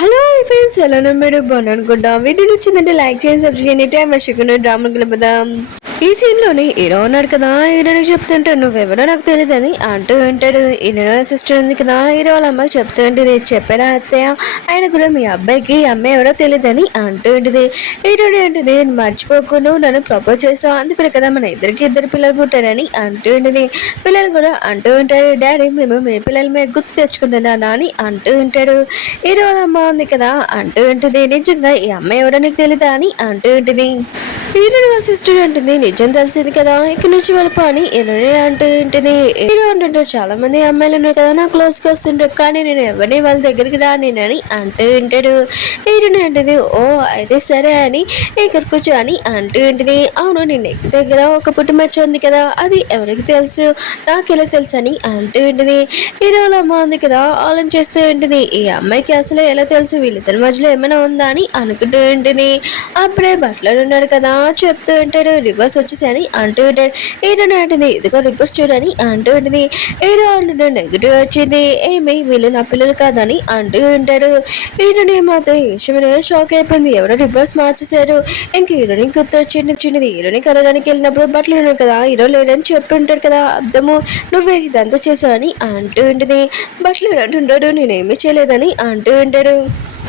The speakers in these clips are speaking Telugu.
హలో ఫ్రెండ్స్, ఎలా మీరు బాగున్నారు అనుకుంటా. వీడియో నచ్చిందంటే లైక్ చేయండి, సబ్స్క్రైబ్ చేయండి. టైం వర్షకున్న డ్రామా గెలుపుదాం. ఈ సీన్ లోని హీరో ఉన్నాడు కదా, హీరోని చెప్తుంటే నువ్వెవరో నాకు తెలియదని అంటూ ఉంటాడు. హీరో సిస్టర్ ఉంది కదా, హీరో వాళ్ళ అమ్మకి చెప్తూ ఉంటుంది. చెప్పాడా అత్తయ్య, ఆయన కూడా మీ అబ్బాయికి అమ్మాయి ఎవరో తెలియదని అంటూ ఉంటుంది. హీరోని ఉంటుంది, మర్చిపోకు, నువ్వు నన్ను ప్రపోజ్ చేసావు, అందుకనే కదా మన ఇద్దరు పిల్లలు పుట్టారని అంటూ ఉంటుంది. పిల్లలు కూడా అంటూ ఉంటారు, డాడీ మేము మీ పిల్లలమే గుర్తు తెచ్చుకుంటున్నానా అని అంటూ ఉంటాడు. హీరో వాళ్ళ అమ్మ ఉంది కదా అంటూ ఉంటుంది, నిజంగా ఈ అమ్మాయి ఎవరో నీకు తెలీదా అని అంటూ ఉంటుంది. హీరోని వాళ్ళ సిస్టర్ అంటుంది, నిజం తెలిసింది కదా, ఇక్కడ నుంచి వెళ్ళిపో అని హీరోని అంటూ ఉంటుంది. హీరో అంటుంటారు, చాలా మంది అమ్మాయిలు ఉన్నారు కదా నా క్లోజ్ కి వస్తుంటారు, కానీ నేను ఎవరిని వాళ్ళ దగ్గరికి రానినని అంటూ ఉంటాడు. హీరోని అంటుంది, ఓ అయితే సరే అని ఇక్కడ కూర్చో అని అంటూ ఉంటుంది. అవును, నీ నెక్ దగ్గర ఒక పుట్టుమచ్చ ఉంది కదా, అది ఎవరికి తెలుసు, నాకు ఎలా తెలుసు అని అంటూ ఉంటుంది. హీరో వాళ్ళ అమ్మ ఉంది కదా ఆలోచిస్తూ ఉంటుంది, ఈ అమ్మాయికి అసలు ఎలా తెలుసు, వీళ్ళిద్దరి మధ్యలో ఏమైనా ఉందా అని అనుకుంటూ ఉంటుంది. అప్పుడే బట్టలు ఉన్నాడు కదా చెప్తూ ఉంటాడు, రివర్స్ వచ్చేసాని అంటూ ఉంటాడు. హీరోని అంటుంది, ఇదిగో రివర్స్ చూడని అంటూ ఉంటుంది. హీరో అంటున్నాడు, నెగిటివ్ వచ్చింది, ఏమి వీళ్ళు నా పిల్లలు కాదని అంటూ ఉంటాడు. హీరోని మాత్రం ఈ విషయం షాక్ అయిపోయింది, ఎవరో రివర్స్ మార్చేశారు. ఇంక హీరోని గుర్తు వచ్చింది. హీరోని కలవడానికి వెళ్ళినప్పుడు బట్టలు ఉన్నాడు కదా, హీరో లేడని చెప్తుంటాడు కదా, అర్థము నువ్వే ఇదంతా చేసావని అంటూ ఉంటుంది. బట్టలు అంటుంటాడు, నేనేమీ చేయలేదని అంటూ ఉంటాడు.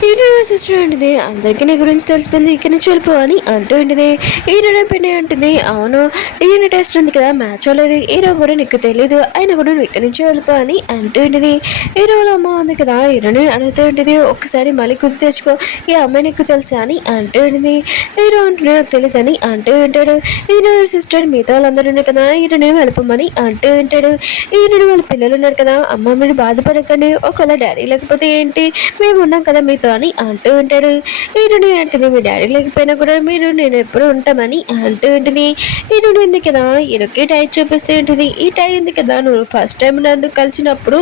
హీరో సిస్టర్ అంటుంది, అందరికీ నీ గురించి తెలిసిపోయింది, ఇక్కడి నుంచి వెళ్ళిపో అని అంటూ ఉంటుంది. హీరోనే పెళ్ళి అంటుంది, అవును డిఎన్ఏ టెస్ట్ ఉంది కదా మ్యాచ్ అవ్వలేదు, హీరో కూడా నీకు తెలియదు, అయినా కూడా నువ్వు ఇక్కడి నుంచి వెళ్ళిపో అని అంటూ ఉంటుంది. హీరోలో అమ్మ ఉంది కదా, హీరోని అడుగుతూ ఉంటుంది, ఒక్కసారి మళ్ళీ గుర్తు తెచ్చుకో, ఈ అమ్మాయి నీకు తెలుసా అని అంటూ ఉంటుంది. హీరో అంటున్నా నాకు తెలియదని అంటూ ఉంటాడు. హీరో సిస్టర్ మిగతా వాళ్ళందరూ ఉన్నాయి కదా, హీరోని వెళ్ళిపోమని అంటూ ఉంటాడు. హీరోని వాళ్ళ పిల్లలు ఉన్నారు కదా, అమ్మ మీరు బాధపడకండి, ఒకవేళ డాడీ లేకపోతే ఏంటి, మేము ఉన్నాం కదా మీతో అని అంటూ ఉంటాడు. హీరోని అంటుంది, మీ డాడీ లేకపోయినా కూడా మీరు నేను ఎప్పుడు ఉంటామని అంటూ ఉంటుంది. హీరోని ఉంది కదా, హీరోకి టై చూపిస్తూ ఉంటుంది, ఈ టై ఉంది కదా నువ్వు ఫస్ట్ టైం నన్ను కలిసినప్పుడు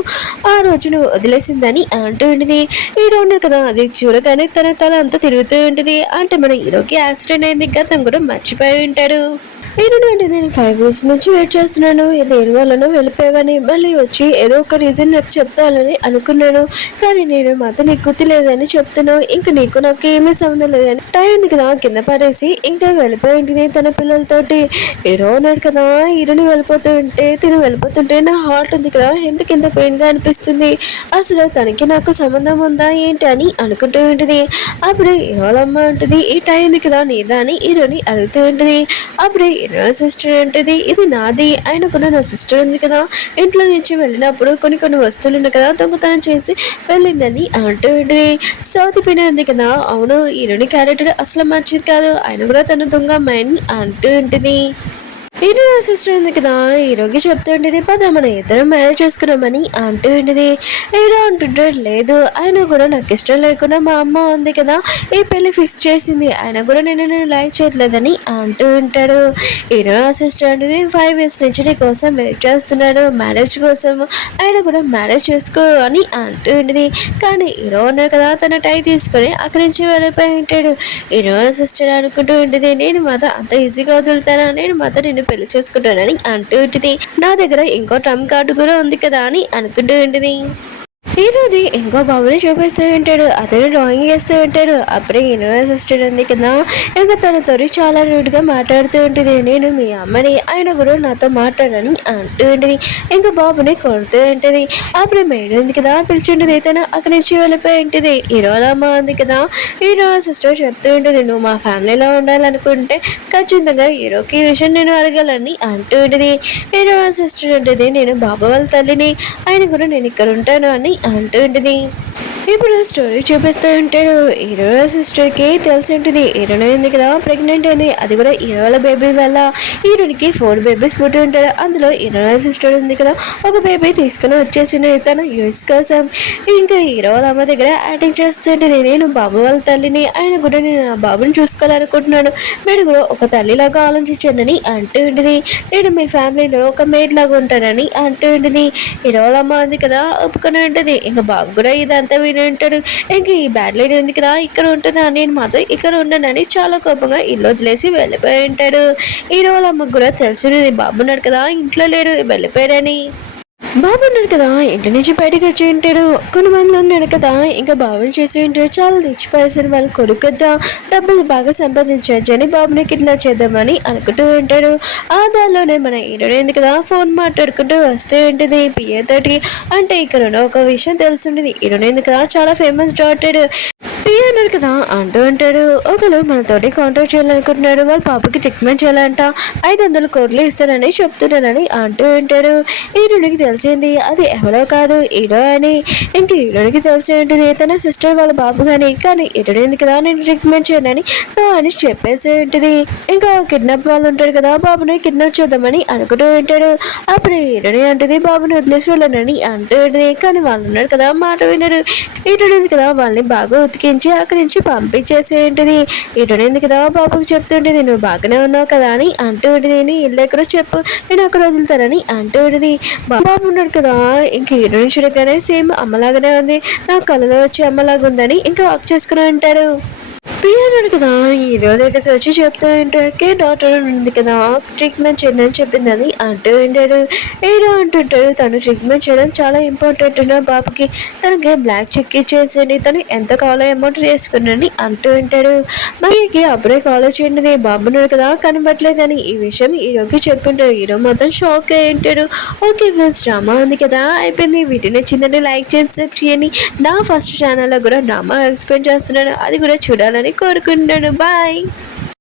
ఆ రోజు నువ్వు వదిలేసిందని అంటూ ఉంటుంది. హీరో ఉన్నాడు కదా, అది చూడగానే తన తల అంతా తిరుగుతూ ఉంటుంది, అంటే మన హీరోకి యాక్సిడెంట్ అయింది ఇంకా తను కూడా మర్చిపోయి ఉంటాడు. ఏంటంటే నేను 5 ఇయర్స్ నుంచి వెయిట్ చేస్తున్నాను, దేని వల్లనో వెళ్ళిపోయావని, మళ్ళీ వచ్చి ఏదో ఒక రీజన్ నాకు చెప్తానని అనుకున్నాను, కానీ నేను మాత్రం నీకు గుర్తులేదని చెప్తున్నావు, ఇంకా నీకు నాకు ఏమీ సంబంధం లేదని టైం ఉంది కదా కింద పడేసి ఇంకా వెళ్ళిపోయింది తన పిల్లలతోటి. హీరో ఉన్నాడు కదా, హీరోని వెళ్ళిపోతుంటే నా హార్ట్ ఉంది కదా ఎందుకు ఇంత పెయిన్గా అనిపిస్తుంది, అసలు తనకి నాకు సంబంధం ఉందా ఏంటి అని అనుకుంటూ ఉంటుంది. అప్పుడు హీరోలమ్మ ఉంటుంది, ఈ టైం ఉంది కదా నీదా అని హీరోని అడుగుతూ ఉంటుంది. అప్పుడు నా సిస్టర్ అంటది, ఇది నాది, ఆయన కూడా నా సిస్టర్ ఉంది కదా, ఇంట్లో నుంచి వెళ్ళినప్పుడు కొన్ని వస్తువులు ఉన్నాయి కదా దొంగతనం చేసి వెళ్ళిందని అంటూ ఉంటుంది. సౌత్ పిన ఉంది కదా, అవును హీరోని క్యారెక్టర్ అసలు మంచిది కాదు, ఆయన కూడా తన దొంగ అమ్మాయిని అంటూ ఉంటుంది. హీరో సిస్టర్ ఉంది కదా, హీరోకి చెప్తూ ఉండేది, పద మన ఇద్దరం మ్యారేజ్ చేసుకున్నామని అంటూ ఉండేది. హీరో అంటుంటాడు, లేదు ఆయన కూడా నాకు ఇష్టం లేకుండా మా అమ్మ ఉంది కదా ఈ పెళ్లి ఫిక్స్ చేసింది, ఆయన కూడా నేను లైక్ చేయట్లేదని అంటూ ఉంటాడు. హీరో సిస్టర్ అంటే 5 ఇయర్స్ నుంచి నీ కోసం వెయిట్ చేస్తున్నాడు మ్యారేజ్ కోసం, ఆయన కూడా మ్యారేజ్ చేసుకో అని అంటూ ఉండేది. కానీ హీరో ఉన్నాడు కదా, తన టై తీసుకొని అక్కడి నుంచి వెళ్ళిపోయి ఉంటాడు. హీరో సిస్టర్ అనుకుంటూ ఉండేది, నేను మాత్రం అంత ఈజీగా వదులుతానా, నేను మాత్రం నిన్ను పెళ్లి చేసుకుంటానని అంటూ ఉంటుంది. నా దగ్గర ఇంకో ట్రంప్ కార్డు కూడా ఉంది కదా అని అనుకుంటూ ఉంటుంది. హీరోది ఇంకో బాబుని చూపిస్తూ ఉంటాడు, అతను డ్రాయింగ్ వేస్తూ ఉంటాడు. అప్పుడే హీరో సిస్టర్ ఉంది కదా, ఇంకా తనతో చాలా రూడ్గా మాట్లాడుతూ ఉంటుంది, నేను మీ అమ్మని, ఆయన కూడా నాతో మాట్లాడని అంటూ ఉంటుంది. ఇంకా బాబుని కొడుతూ ఉంటుంది. అప్పుడు మేడం ఉంది కదా పిలిచింటుంది, తను అక్కడి నుంచి వెళ్ళిపోయి ఉంటుంది. హీరోల అమ్మ ఉంది కదా, హీరో సిస్టర్ చెప్తూ ఉంటుంది, నువ్వు మా ఫ్యామిలీలో ఉండాలనుకుంటే ఖచ్చితంగా హీరోకి ఈ విషయం నేను అడగాలని అంటూ ఉంటుంది. హీరో సిస్టర్ ఉంటుంది, నేను బాబు వాళ్ళ తల్లిని, ఆయన కూడా నేను ఇక్కడ ఉంటాను అని అంటూ ఉంటుంది. ఇప్పుడు స్టోరీ చూపిస్తూ ఉంటాడు. హీరో సిస్టర్కి తెలిసి ఉంటుంది, హీరోయిన్ అయింది కదా ప్రెగ్నెంట్ అయింది, అది కూడా హీరోల బేబీ వల్ల. హీరోనికి 4 బేబీస్ పుట్టి ఉంటాడు, అందులో హీరోయిన్ సిస్టర్ ఉంది కదా ఒక బేబీ తీసుకుని వచ్చేసింది తన యూస్ కోసం. ఇంకా హీరో వాళ్ళ అమ్మ దగ్గర యాక్టింగ్ చేస్తుంటుంది, నేను బాబు వాళ్ళ తల్లిని, ఆయన కూడా నేను ఆ బాబుని చూసుకోవాలనుకుంటున్నాను, మీరు కూడా ఒక తల్లిలాగా ఆలోచించండి అంటూ ఉంటుంది. నేను మీ ఫ్యామిలీలో ఒక మేడ్ లాగా ఉంటానని అంటూ ఉంటుంది. హీరో వాళ్ళ అమ్మ ఉంది కదా ఒప్పుకొని ఉంటుంది. ఇంకా బాబు కూడా ఇదంతా అంటాడు, ఇంక ఈ బ్యాడ్ లేడీ ఉంది కదా ఇక్కడ ఉంటుందా, నేను మాత్రం ఇక్కడ ఉండనని చాలా కోపంగా ఇల్లు వదిలేసి వెళ్ళిపోయి ఉంటాడు. హీరో వాళ్ళ అమ్మకు కూడా తెలిసినది, బాబు ఉన్నాడు కదా ఇంట్లో లేడు వెళ్ళిపోయాడని. బాబు ఉన్నాడు కదా ఇంటి నుంచి బయటకు వచ్చి ఉంటాడు. కొంతమంది ఉన్నాడు కదా ఇంకా బాబుని చేసి ఉంటాడు. చాలా రిచ్ పర్సన్ వాళ్ళ కొడుకు కదా డబ్బులు బాగా సంపాదించవచ్చు అని బాబుని కిడ్నాప్ చేద్దామని అనుకుంటూ ఉంటాడు. ఆ దానిలోనే మన హీరోయిన్ ఉంది కదా ఫోన్ మాట్లాడుకుంటూ వస్తూ ఉంటుంది పిఏ తోటి. అంటే ఇక్కడ ఉన్న ఒక విషయం తెలుసుంటుంది. హీరోయిన్ ఉంది కదా చాలా ఫేమస్ డాక్టర్ పిఏ అన్నాడు కదా అంటూ ఉంటాడు. ఒకరు మనతోటి కాంటాక్ట్ చేయాలనుకుంటున్నాడు. వాళ్ళ పాపకి ట్రీట్మెంట్ చేయాలంట 500 కోట్లు ఇస్తానని చెప్తున్నానని అంటూ ఉంటాడు. హీరోనికి తెలిసింది అది ఎవరో కాదు హీరో అని. ఇంక హీరోనికి తెలిసి ఉంటుంది తన సిస్టర్ వాళ్ళ బాబు కానీ హీరోని ఎందుకు కదా నేను ట్రీట్మెంట్ చేయనని నో అని చెప్పేసి ఉంటుంది. ఇంకా కిడ్నాప్ వాళ్ళు ఉంటాడు కదా బాబుని కిడ్నాప్ చేద్దామని అనుకుంటూ ఉంటాడు. అప్పుడు హీరోని అంటుంది బాబుని వదిలేసి వెళ్ళనని అంటూ ఉంటుంది. కానీ వాళ్ళు ఉన్నారు కదా మాట వినడు. హీరోని ఉంది కదా వాళ్ళని బాగా ఉతికించి అక్కడి నుంచి పంపించేసి ఉంటుంది. హీరోని ఉంది కదా బాబుకి చెప్తుంటుంది నువ్వు బాగానే ఉన్నావు కదా అని అంటూ ఉంటుంది. నీ ఇల్లు ఎక్కడో చెప్పు నేను అక్కడ వదులుతానని అంటూ ఉంటుంది. బాబు ఉన్నాడు కదా ఇంక హీరోయిన్ చూడగానే సేమ్ అమ్మలాగానే ఉంది. నా కళ్ళలో వచ్చి అమ్మలాగా ఉందని ఇంకా వాక్ చేసుకుని అంటాడు. పియానాడు కదా హీరో దగ్గరికి వచ్చి చెప్తూ ఉంటాడు డాక్టర్ ఉంది కదా ట్రీట్మెంట్ చేయండి అని చెప్పిందని అంటూ ఉంటాడు. హీరో అంటుంటాడు తను ట్రీట్మెంట్ చేయడం చాలా ఇంపార్టెంట్ నా బాబుకి తనకి బ్లాక్ చెక్ ఇచ్చేసేయండి తను ఎంత కావాలో అమౌంట్ చేసుకున్నాడని అంటూ ఉంటాడు. మనకి అప్పుడే కాలేజ్ చేయండి బాబున్నాడు కదా కనబట్టలేదని ఈ విషయం హీరోకి చెప్పింటాడు. హీరో మొత్తం షాక్ అయి ఉంటాడు. ఓకే ఫ్రెండ్స్ డ్రామా ఉంది కదా అయిపోయింది. వీటిని నచ్చిందంటే లైక్ చేసి సబ్స్క్రైబ్ చేయండి. నా ఫస్ట్ ఛానల్లో కూడా డ్రామా ఎక్స్ప్లెయిన్ చేస్తున్నాను అది కూడా చూడాలని కోరుకుంటాను. బాయ్.